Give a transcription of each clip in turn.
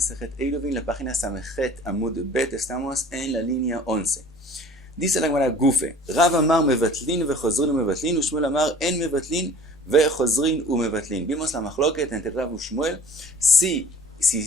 Masejet Eruvin, la página Samejet Amud Bet, estamos en la línea 11. Dice la Gemara Gufe, Rav amar mevatlin vechozrin umevatlin, Ushmuel amar en mevatlin vechozrin umevatlin. Vimos la machloket entre Rav y Shmuel, si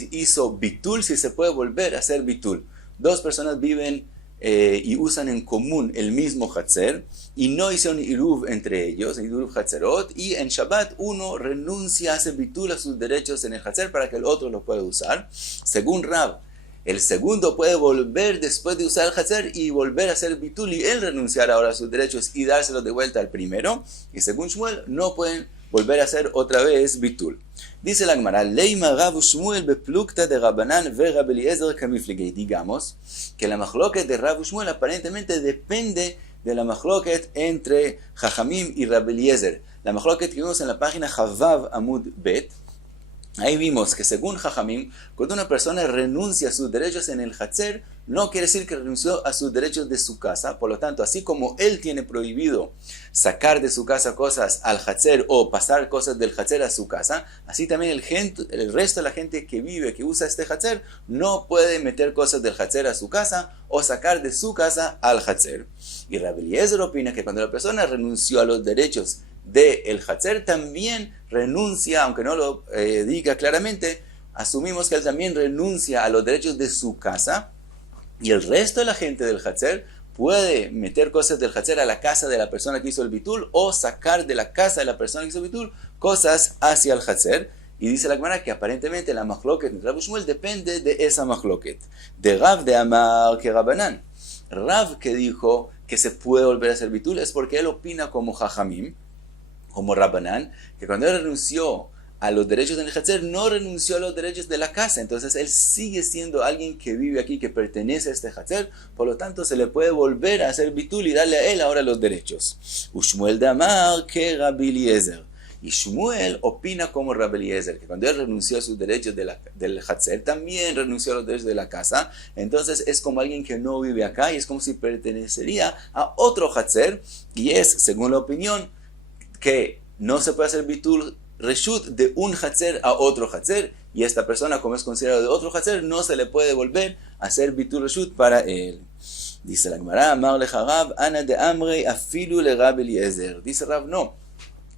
hizo bitul, si se puede volver a hacer bitul. Dos personas viven y usan en común el mismo Hatzer, y no hicieron iruv entre ellos, iruv Hatzerot, y en Shabbat uno renuncia, hace bitul a sus derechos en el Hatzer para que el otro lo pueda usar. Según Rav, el segundo puede volver después de usar el Hatzer y volver a hacer bitul, y él renunciar ahora a sus derechos y dárselos de vuelta al primero. Y según Shmuel, no pueden volver a hacer otra vez bitul. Dice la Gemara, Leima Rav Shmuel beplukta de Rabbanan ve Rab Eliezer kamifligei. Digamos que la machloket de Rav Shmuel aparentemente depende de la machloket entre Jajamim y Rab Eliezer. La machloket que vimos en la página Chavav Amud Bet. Ahí vimos que según Jajamim, cuando una persona renuncia a sus derechos en el Hatzer, no quiere decir que renunció a sus derechos de su casa. Por lo tanto, así como él tiene prohibido sacar de su casa cosas al Hatzer o pasar cosas del Hatzer a su casa, así también el resto de la gente que vive, que usa este Hatzer, no puede meter cosas del Hatzer a su casa o sacar de su casa al Hatzer. Y Rab Eliezer opina que cuando la persona renunció a los derechos del Hatzer, también renuncia, aunque no lo diga claramente, asumimos que él también renuncia a los derechos de su casa, y el resto de la gente del Hatzer puede meter cosas del Hatzer a la casa de la persona que hizo el bitul, o sacar de la casa de la persona que hizo el bitul cosas hacia el Hatzer. Y dice la Gemara que aparentemente la machloket de Rav Shmuel depende de esa machloket. De Rav de Amar que Rabbanan. Rav que dijo que se puede volver a hacer bitul es porque él opina como Jajamim, como Rabbanan, que cuando él renunció a los derechos del Hatzer, no renunció a los derechos de la casa. Entonces él sigue siendo alguien que vive aquí, que pertenece a este Hatzer, por lo tanto se le puede volver a hacer bitul y darle a él ahora los derechos. Ushmuel de Amar que Rab Eliezer. Y Shmuel opina como Rab Eliezer, que cuando él renunció a sus derechos del Hatzer, también renunció a los derechos de la casa. Entonces es como alguien que no vive acá, y es como si pertenecería a otro Hatzer, y es, según la opinión, que no se puede hacer bitul reshut de un Hatzer a otro Hatzer, y esta persona, como es considerado de otro Hatzer, no se le puede volver a hacer bitul reshut para él. Dice la Gemara, Amar lecha Rav, Ana de Amrei afilu le Rab Eliezer. Dice Rav, no.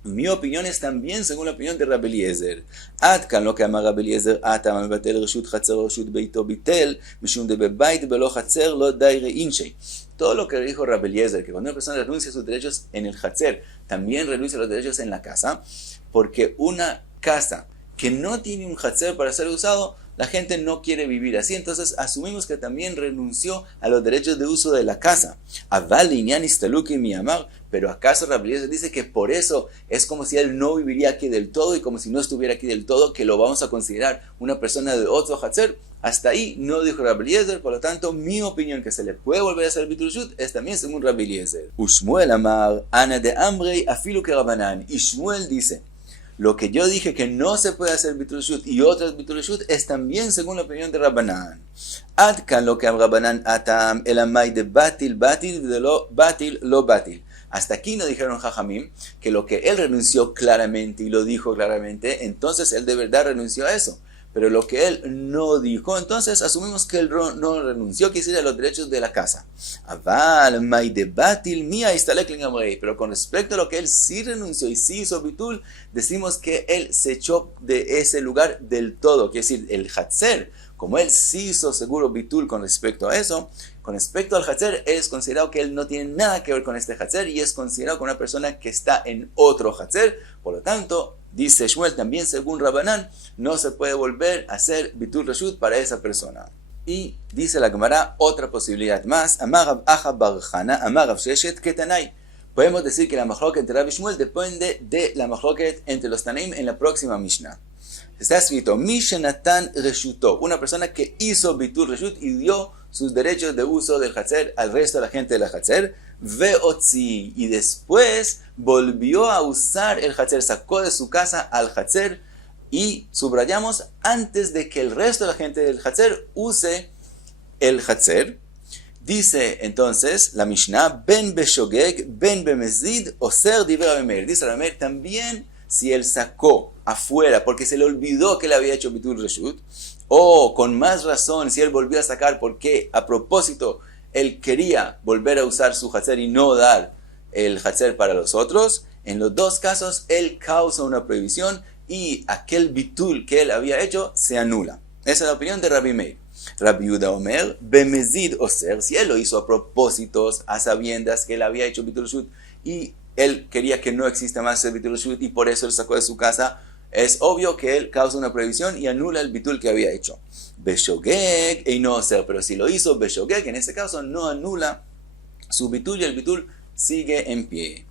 Mi opinión es también según la opinión de Rab Eliezer. Ad kan lo que amar Rab Eliezer, atam mevatel reshut Hatzer reshut beito bitel, mishum de bebait belo Hatzer lo daire inshei. Todo lo que dijo Rab Eliezer, que cuando una persona renuncia a sus derechos en el Hatzer, también renuncia a los derechos en la casa, porque una casa que no tiene un Hatzer para ser usado, la gente no quiere vivir así. Entonces asumimos que también renunció a los derechos de uso de la casa. Aval inyan istaluki mi amar, pero acaso Rab Eliezer dice que por eso es como si él no viviría aquí del todo, y como si no estuviera aquí del todo, que lo vamos a considerar una persona de otro Hatzer. Hasta ahí no dijo Rab Eliezer, por lo tanto mi opinión que se le puede volver a hacer bitul reshut es también según Rab Eliezer. Ushmuel amar ana de amrei afilu que Rabbanan. Y Shmuel dice, lo que yo dije que no se puede hacer bitul reshut y otras bitul reshut es también según la opinión de Rabbanan. Ad kan lo que Rabbanan atam el amai de batil batil de lo batil lo batil. Hasta aquí no dijeron Jajamim que lo que él renunció claramente y lo dijo claramente, entonces él de verdad renunció a eso. Pero lo que él no dijo, entonces asumimos que él no renunció, que hiciera los derechos de la casa. Aval, may de batil, mía istalek amrei. Pero con respecto a lo que él sí renunció y sí hizo bitul, decimos que él se echó de ese lugar del todo. Quiere decir, el Hatzer, como él sí hizo seguro bitul con respecto a eso, con respecto al Hatzer, es considerado que él no tiene nada que ver con este Hatzer, y es considerado como una persona que está en otro Hatzer. Por lo tanto, dice Shmuel, también según Rabbanan, no se puede volver a hacer bitul reshut para esa persona. Y dice la Gemara otra posibilidad más. Amar Rav Acha bar Chana, Amar Rav Sheshet ketanai. Podemos decir que la machloket entre Rav y Shmuel depende de la machloket entre los Tanaim en la próxima Mishnah. Está escrito, Mishenatan reshuto, una persona que hizo bitul reshut y dio sus derechos de uso del Hatzer al resto de la gente de la Hatzer, veotzi, y después volvió a usar el Hatzer, sacó de su casa al Hatzer, y subrayamos, antes de que el resto de la gente del Hatzer use el Hatzer. Dice entonces la Mishnah, ben beshogeg, ben bemezid, oser diver abemer. Dice Abemer, también si él sacó afuera porque se le olvidó que le había hecho bitul reshut, o con más razón, si él volvió a sacar porque a propósito él quería volver a usar su hatzer y no dar el hatzer para los otros, en los dos casos él causa una prohibición y aquel bitul que él había hecho se anula. Esa es la opinión de Rabbi Meir. Rabbi Yehuda Omer, bemezid oser, si él lo hizo a propósitos, a sabiendas que él había hecho bitul shut y él quería que no exista más el bitul shut y por eso él sacó de su casa, es obvio que él causa una prohibición y anula el bitul que había hecho. Beshogeg y no oser, pero si lo hizo beshogeg, en ese caso no anula su bitul y el bitul sigue en pie.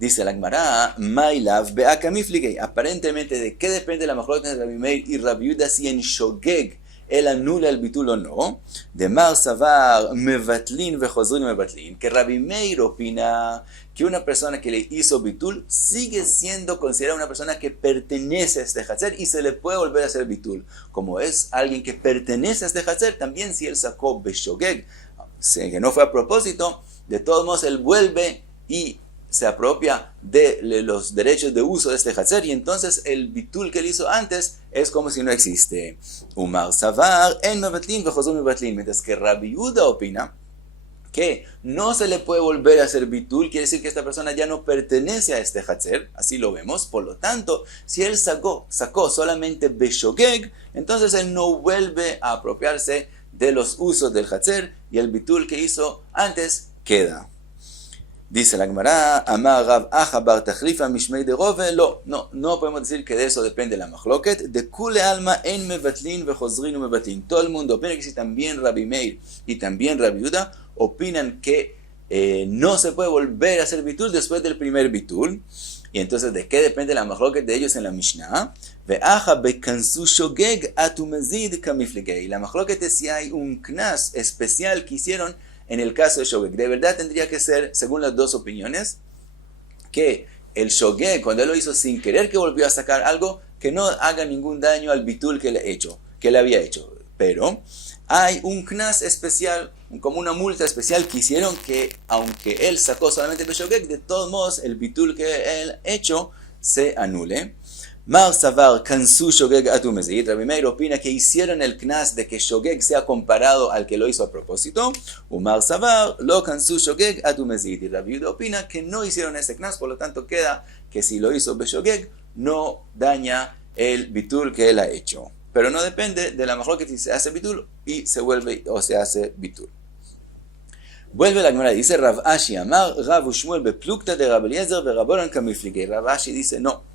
Dice la Gemara, Mailav be'akamifligei. Aparentemente, ¿de qué depende la machlokes de Rabbi Meir y Rabbi Yehuda si en shogeg él anula el bitul o no? De Mar Savar mevatlin vechozrin mevatlin. Que Rabbi Meir opina que una persona que le hizo bitul sigue siendo considerada una persona que pertenece a este hatzer y se le puede volver a hacer bitul. Como es alguien que pertenece a este hatzer, también si él sacó beshogeg, que no fue a propósito, de todos modos él vuelve y se apropia de los derechos de uso de este hatzer y entonces el bitul que él hizo antes es como si no existe. Umar Savar en mevatlin vechozrin mevatlin. Mientras que Rabbi Yehuda opina que no se le puede volver a hacer bitul, quiere decir que esta persona ya no pertenece a este hatzer, así lo vemos, por lo tanto, si él sacó solamente beshogeg, entonces él no vuelve a apropiarse de los usos del hatzer y el bitul que hizo antes queda. Dice la Gemara, Amar Rav Acha bar Tachlifa Mishmei de Rove, no podemos decir que de eso depende la machloket. De Kule Alma en mevatlin vechozrin mevatlin. Todo el mundo opina que si también Rabbi Meir y también Rabbi Yehuda opinan que no se puede volver a hacer bitul después del primer bitul. Y entonces, ¿de qué depende la machloket de ellos en la Mishnah? Ve'acha bekansu shogeg atumezid kamifligei. La machloket es si hay un knas especial que hicieron en el caso de shogeg. De verdad tendría que ser, según las dos opiniones, que el shogeg, cuando él lo hizo sin querer que volvió a sacar algo, que no haga ningún daño al bitul que le había hecho. Pero hay un knas especial, como una multa especial que hicieron que, aunque él sacó solamente el shogeg, de todos modos el bitul que él hecho se anule. Mar Savar kansu shogeg atumezid. Rabbi Meir opina que hicieron el knas de que shogeg sea comparado al que lo hizo a propósito. Umar Savar lo kansu shogeg atumezid. Y Rabbi Yehuda opina que no hicieron ese knas, por lo tanto queda que si lo hizo beshogeg no daña el bitul que él ha hecho. Pero no depende de la mejor que si se hace bitul y se vuelve o se hace bitul. Vuelve la Gemara y dice Rav Ashi Amar Rav Ushmuel beplukta de Rabbi Eliezer veraboran kamifligei. Rav Ashi dice no.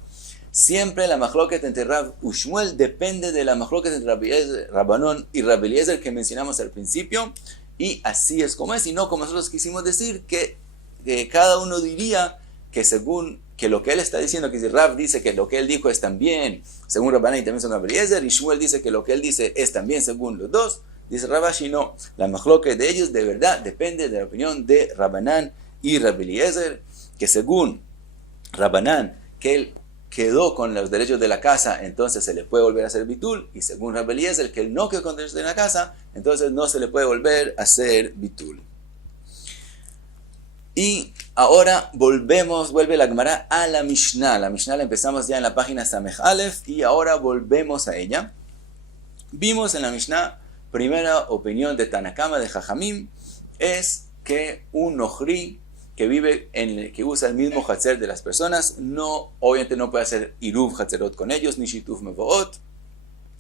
Siempre la machloket entre Rav Ushmuel depende de la machloket entre Rabbanón y Rabbi Eliezer que mencionamos al principio, y así es como es, y no como nosotros quisimos decir que cada uno diría que según que lo que él está diciendo, que si Rav dice que lo que él dijo es también según Rabbanán y también según Rabbi Eliezer, y Shmuel dice que lo que él dice es también según los dos, dice Rav Ashi no, la machloket de ellos de verdad depende de la opinión de Rabbanán y Rabbi Eliezer, que según Rabbanán, que él quedó con los derechos de la casa, entonces se le puede volver a hacer bitul, y según Rabbi Eliezer, que él no quedó con derechos de la casa, entonces no se le puede volver a hacer bitul. Y ahora vuelve la Gemara a la Mishnah. La Mishnah la empezamos ya en la página Samech Aleph, y ahora volvemos a ella. Vimos en la Mishnah, primera opinión de Tanakama de Jajamim, es que un nohri que usa el mismo hatzer de las personas, obviamente no puede hacer iruv hatzerot con ellos, ni shituf mevoot,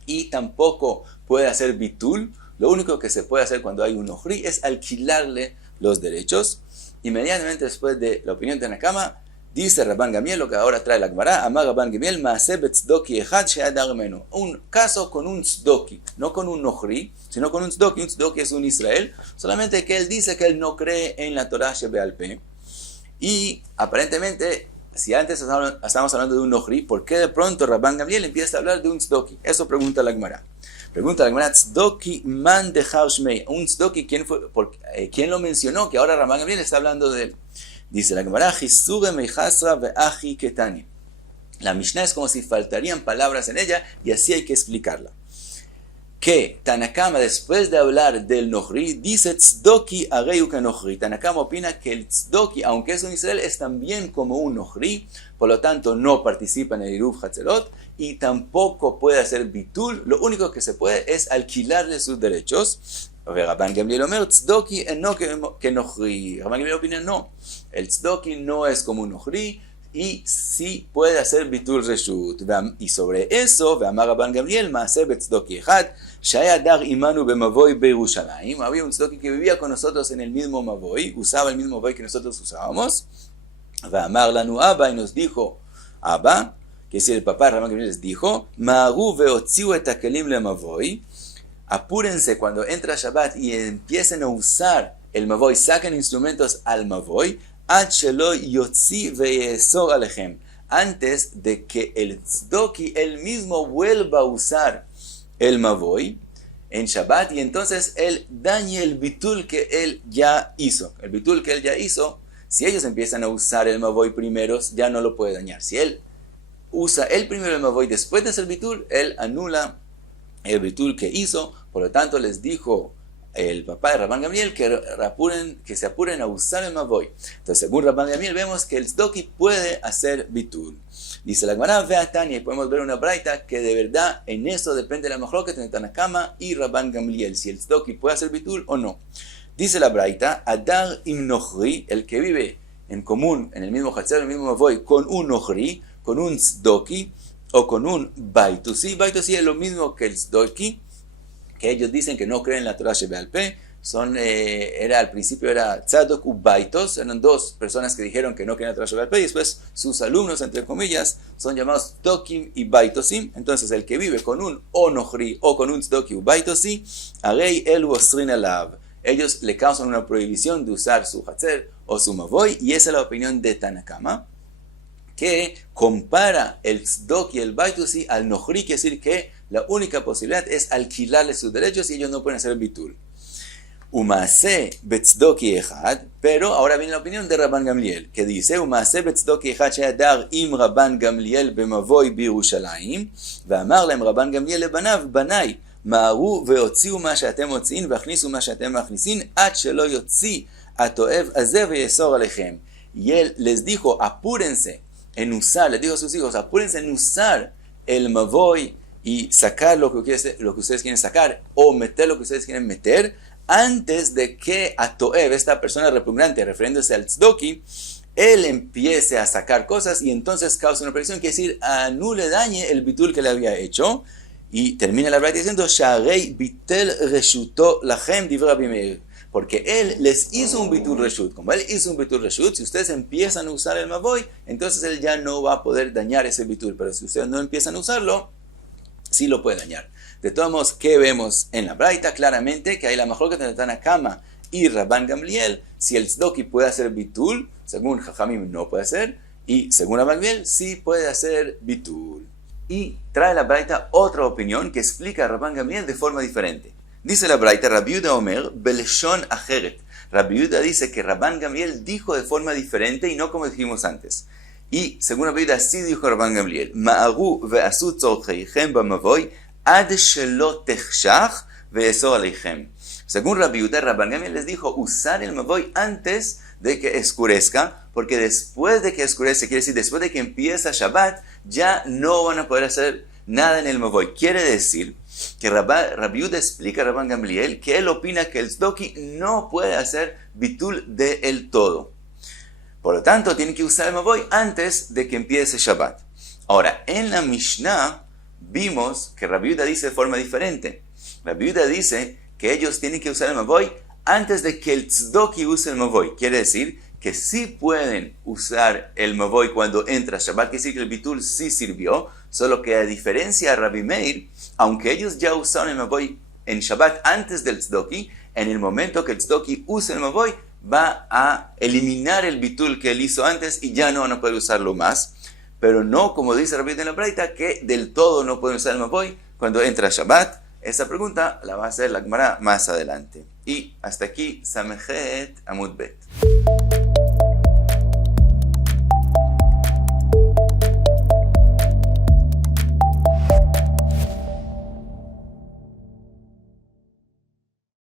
y tampoco puede hacer bitul. Lo único que se puede hacer cuando hay un nohri es alquilarle los derechos. Inmediatamente después de la opinión de Tanakama, dice Rabban Gamiel, lo que ahora trae la Gemara, Amar Rabban Gamiel, Maaseh betzdoki echad she'adar menu. Un caso con un tzdoki, no con un nohri, sino con un tzdoki. Un tzdoki es un Israel, solamente que él dice que él no cree en la Torah Shebe'al Peh. Y aparentemente, si antes estábamos hablando de un nohri, ¿por qué de pronto Rabban Gamiel empieza a hablar de un tzdoki? Eso pregunta la Gemara. Pregunta la Gemara, tzdoki man dechar shmei. Un tzdoki, ¿quién lo mencionó? Que ahora Rabban Gamiel está hablando de él. Dice la Gemara, Jisuge meijasra ve'achi ketani. La Mishnah es como si faltarían palabras en ella y así hay que explicarla. que Tanakama, después de hablar del Nohri, dice Tzdoki areu kanohri. Tanakama opina que el Tzdoki, aunque es un Israel, es también como un Nohri, por lo tanto no participa en el Iruv Hatzerot y tampoco puede hacer bitul. Lo único que se puede es alquilarle sus derechos. Rabban Gamliel omer Tzdoki no que Nohri. Rabban Gamliel opina no, el Tzdoki no es como un Nohri, y sí puede hacer bitul reshut. Y sobre eso, ve'amar Rabban Gamliel, ma'aseh betzdoki echad, shaya dar imanu b'mavoy beYerushalayim. Había un tzdoki que vivía con nosotros en el mismo mavoy, usaba el mismo mavoy que nosotros usábamos. Ve'amar lanu Abba, y nos dijo Abba, que es el papá de Rabban Gamliel, les dijo, ma'aru ve'otziu et hakelim le'mavoy. Apúrense cuando entra Shabbat y empiecen a usar el mavoy, saquen instrumentos al mavoy, antes de que el tzdoki él mismo vuelva a usar el mavoy en Shabbat, y entonces él dañe el bitul que él ya hizo. El bitul que él ya hizo, si ellos empiezan a usar el mavoy primero, ya no lo puede dañar. Si él usa el primero el mavoy después de hacer bitul, él anula el bitul que hizo. Por lo tanto les dijo el papá de Rabban Gamliel que se apuren a usar el mavoy. Entonces, según Rabban Gamliel, vemos que el tzdoki puede hacer bitul. Dice la Gemara, ve a Tania, y podemos ver una braita que de verdad en eso depende de la machloket entre Tanakama y Rabban Gamliel, si el tzdoki puede hacer bitul o no. Dice la braita, Adar im nohri, el que vive en común, en el mismo hatzer, en el mismo mavoy, con un nohri, con un tzdoki o con un baitusi. Baitusi es lo mismo que el tzdoki, que ellos dicen que no creen en la Torah Shebe'al Peh. Al principio era Tzadok u Baitos, eran dos personas que dijeron que no creen en la Torah Shebe'al Peh, y después sus alumnos, entre comillas, son llamados Tzdokim y Baitosim. Entonces el que vive con un Onohri o con un Tzdoki u Baitosi, Arei elu osrin alav, ellos le causan una prohibición de usar su hatzer o su mavoy, y esa es la opinión de Tanakama, que compara el tzdoki y el baitusi al nohri, quiere decir que la única posibilidad es alquilarle sus derechos y ellos no pueden hacer bitul. Umaaseh betzdoki echad, pero ahora viene la opinión de Rabban Gamliel, que dice, Umaaseh betzdoki echad she'adar im Rabban Gamliel b'mavoy b'Yerushalayim, ve'amar lehem Rabban Gamliel lebanav, banai, ma'aru ve'otziu ma she'atem motzi'in, ve'achnisu ma she'atem machnisin, ad shelo yotzi atoev azeh ve'yesor alechem. Y él les dijo, apúrense en usar, les dijo a sus hijos, apúrense en usar el mavoy y sacar lo que ustedes quieren sacar, o meter lo que ustedes quieren meter, antes de que Atoev, esta persona repugnante, refiriéndose al tzdoki, él empiece a sacar cosas y entonces causa una presión, quiere decir, anule, dañe el bitul que le había hecho. Y termina la braita diciendo, Sharei bitel reshuto lachem divrei Rabbi Meir, porque él les hizo un bitul reshut. Como él hizo un bitul reshut, si ustedes empiezan a usar el mavoy, entonces él ya no va a poder dañar ese bitul. Pero si ustedes no empiezan a usarlo, sí lo puede dañar. De todos modos, ¿qué vemos en la braita? Claramente que hay la machloket entre Tanakama y Rabban Gamliel, si el tzdoki puede hacer bitul, según Jajamim no puede hacer, y según Rabban Gamliel sí puede hacer bitul. Y trae la braita otra opinión que explica a Rabban Gamliel de forma diferente. Dice la braita, Rabbi Yehuda Omer, beleshon acheret. Rabbi Yehuda dice que Rabban Gamliel dijo de forma diferente y no como dijimos antes. Y según Rabbi Yehuda, así dijo Rabban Gamliel, ma'aru ve'asu tzorcheichem b'mavoy ad shelo techshach ve'esor aleichem. Según Rabbi Yehuda, Rabban Gamliel les dijo usar el mavoy antes de que escurezca, porque después de que escurece, quiere decir después de que empieza Shabbat, ya no van a poder hacer nada en el mavoy. Quiere decir que Rabbi Yehuda explica a Rabban Gamliel que él opina que el tzdoki no puede hacer bitul del todo. Por lo tanto, tiene que usar el mavoy antes de que empiece Shabbat. Ahora, en la Mishnah vimos que Rabbi Yehuda dice de forma diferente. Rabbi Yehuda dice que ellos tienen que usar el mavoy antes de que el tzdoki use el mavoy. Quiere decir que sí pueden usar el mavoy cuando entra Shabbat, quiere decir que el bitul sí sirvió, solo que a diferencia de Rabbi Meir, aunque ellos ya usaron el mavoy en Shabbat antes del tzdoki, en el momento que el tzdoki use el mavoy, va a eliminar el bitul que él hizo antes y ya no van a poder usarlo más. Pero no, como dice Rabbi en la braita, que del todo no pueden usar el mavoy cuando entra Shabbat. Esa pregunta la va a hacer la Gemara más adelante. Y hasta aquí, Samechet Amud Bet.